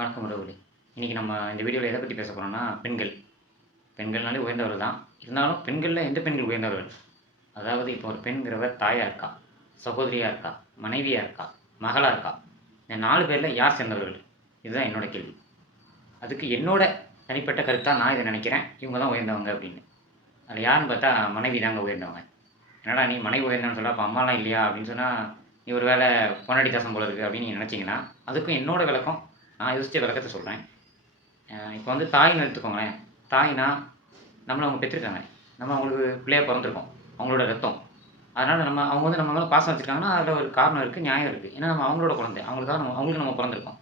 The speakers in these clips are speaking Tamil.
வணக்கம் உறவுகளே. இன்றைக்கி நம்ம இந்த வீடியோவில் எதை பற்றி பேச போகிறோம்னா பெண்கள். பெண்கள்னாலே உயர்ந்தவர்கள் தான். இருந்தாலும் பெண்களில் எந்த பெண்கள் உயர்ந்தவர்கள்? அதாவது இப்போ ஒரு பெண்கிறவ தாயாக இருக்கா? சகோதரியாக இருக்கா? மனைவியாக இருக்கா? மகளாக இருக்கா? இந்த நாலு பேரில் யார் சேர்ந்தவர்கள்? இதுதான் என்னோட கேள்வி. அதுக்கு என்னோட தனிப்பட்ட கருத்தாக நான் இதை நினைக்கிறேன். இவங்க தான் உயர்ந்தவங்க அப்படின்னு. அதில் யாருன்னு பார்த்தா மனைவி தாங்க உயர்ந்தவங்க. என்னடா நீ மனைவி உயர்ந்தவன்னு சொல்ல அப்போ அம்மாலாம் இல்லையா அப்படின்னு சொன்னால் நீ ஒரு வேளை பொன்னாடி தாசம் போல இருக்குது அப்படின்னு நீங்கள் நினச்சிங்கன்னா அதுக்கும் என்னோட விளக்கம் நான் யோசித்த விளக்கத்தை சொல்கிறேன் இப்போ வந்து தாயின்னு எடுத்துக்கோங்களேன். தாய்னா நம்மளை அவங்க பெற்றிருக்காங்க. நம்ம அவங்களுக்கு பிள்ளையாக பிறந்திருக்கோம். அவங்களோட ரத்தம். அதனால் நம்ம அவங்க வந்து நம்ம மேலே பாசம் வச்சுருக்காங்கன்னா அதில் ஒரு காரணம் இருக்குது நியாயம் இருக்குது ஏன்னா நம்ம அவங்களோட குழந்தை. அவங்களுக்காக நம்ம அவங்களுக்கு நம்ம பிறந்திருக்கோம்.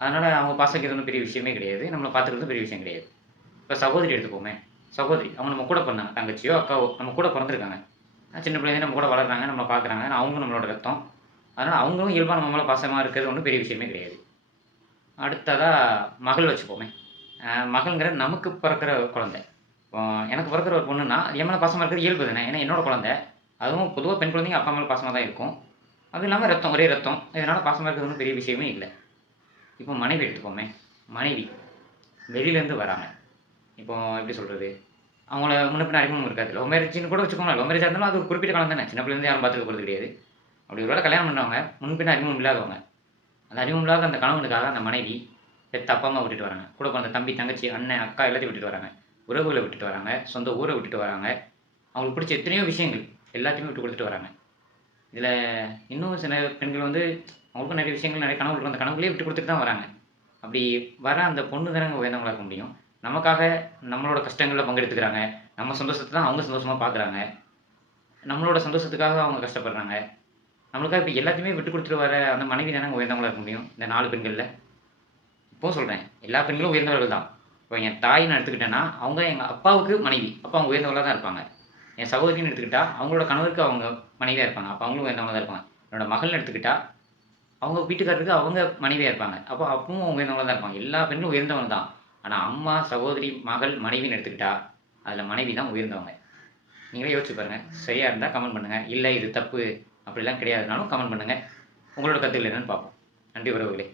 அதனால் அவங்க பாசம் வைக்கிறது ஒன்றும் பெரிய விஷயமே கிடையாது. நம்மளை பார்த்துக்கிறது பெரிய விஷயம் கிடையாது. இப்போ சகோதரி எடுத்துப்போமே சகோதரி அவங்க நம்ம கூட பிறந்தாங்க. தங்கச்சியோ அக்காவோ நம்ம கூட பிறந்திருக்காங்க. சின்ன பிள்ளைங்க நம்ம கூட வளர்கிறாங்க நம்மளை பார்க்குறாங்க. அவங்களும் நம்மளோட ரத்தம். அதனால் அவங்களும் இயல்பாக நம்ம மேலே பாசமாக இருக்கிறது ஒன்றும் பெரிய விஷயமே கிடையாது. அடுத்ததாக மகள் வச்சுப்போமே. மகள்ங்கிற நமக்கு பிறக்கிற குழந்தை. இப்போ எனக்கு பிறக்கிற ஒரு பொண்ணுன்னா அது என் மேலே பாசமாக இருக்கிறது இயல்பு தானே. ஏன்னா என்னோட குழந்தை. அதுவும் பொதுவாக பெண் குழந்தைங்க அப்பா மேலே பாசமாக தான் இருக்கும். அதுவும் இல்லாமல் ரத்தம் ஒரே ரத்தம். இதனால் பாசமாக இருக்கிறது ஒன்றும் பெரிய விஷயமே இல்லை. இப்போ மனைவி எடுத்துப்போமே. மனைவி வெளியிலேருந்து வராங்க. இப்போ எப்படி சொல்கிறது அவங்கள முன்ன பின்ன அறிமுகம் இருக்காது லவ் மேரேஜ்னு கூட வச்சுக்கோங்களேன். லவ் மேரேஜாக இருந்தாலும் அது ஒரு குறிப்பிட்ட காலம் தானே. சின்ன பிள்ளைலேருந்து யாரும் பார்த்துக்க போகிறது கிடையாது அப்படி ஒரு வேளை கல்யாணம் பண்ணுறவங்க முன்பின் அறிமுகம் இல்லாதவங்க அந்த அறிமுகம் அந்த கணவனுக்காக அந்த மனைவி பெத்த அப்பா அம்மா விட்டுட்டு வராங்க. கூட பிறந்த தம்பி தங்கச்சி அண்ணன் அக்கா எல்லாத்தையும் விட்டுட்டு வராங்க. உறவுகளை விட்டுட்டு வராங்க. சொந்த ஊரை விட்டுட்டு வராங்க. அவங்களுக்கு பிடிச்ச எத்தனையோ விஷயங்கள் எல்லாத்தையுமே விட்டு கொடுத்துட்டு வராங்க. இதில் இன்னும் சில பெண்கள் வந்து அவங்களுக்கும் நிறைய விஷயங்கள் நிறைய கனவு இருக்கும் அந்த கனவுகளே விட்டு கொடுத்துட்டு தான் வராங்க. அப்படி வர அந்த பொண்ணு தானே உயர்ந்தவங்களாக இருக்க முடியும்? நமக்காக நம்மளோட கஷ்டங்களில் பங்கெடுத்துக்கிறாங்க. நம்ம சந்தோஷத்தை தான் அவங்க சந்தோஷமாக பார்க்குறாங்க. நம்மளோட சந்தோஷத்துக்காக அவங்க கஷ்டப்படுறாங்க. நம்மளுக்காக இப்போ எல்லாத்தையுமே விட்டு கொடுத்துட்டு வர அந்த மனைவி தானே உயர்ந்தவங்களாக இருக்க முடியும்? இந்த நாலு பெண்களில். இப்போ சொல்கிறேன் எல்லா பெண்களும் உயர்ந்தவர்கள் தான். இப்போ என் தாயின்னு எடுத்துக்கிட்டேன்னா அவங்க எங்கள் அப்பாவுக்கு மனைவி. அப்போ அவங்க உயர்ந்தவங்களாக தான் இருப்பாங்க. என் சகோதரின்னு எடுத்துக்கிட்டா அவங்களோட கணவருக்கு அவங்க மனைவியாக இருப்பாங்க. அப்போ அவங்களும் உயர்ந்தவங்களாக தான் இருப்பாங்க. என்னோட மகள்னு எடுத்துக்கிட்டா அவங்க வீட்டுக்காரருக்கு அவங்க மனைவியாக இருப்பாங்க. அப்போ அப்பவும் அவங்க உயர்ந்தவங்களாக தான் இருப்பாங்க. எல்லா பெண்களும் உயர்ந்தவங்க தான். ஆனால் அம்மா சகோதரி மகள் மனைவின்னு எடுத்துக்கிட்டா அதில் மனைவி தான் உயர்ந்தவங்க. நீங்களே யோசிச்சு பாருங்கள் சரியாக இருந்தால் கமெண்ட் பண்ணுங்கள் இல்லை இது தப்பு. அப்படிலாம் கிடையாதுனாலும் கமெண்ட் பண்ணுங்கள் உங்களோட கருத்துக்கள் என்னென்னு பார்ப்போம். நன்றி உறவுகளே.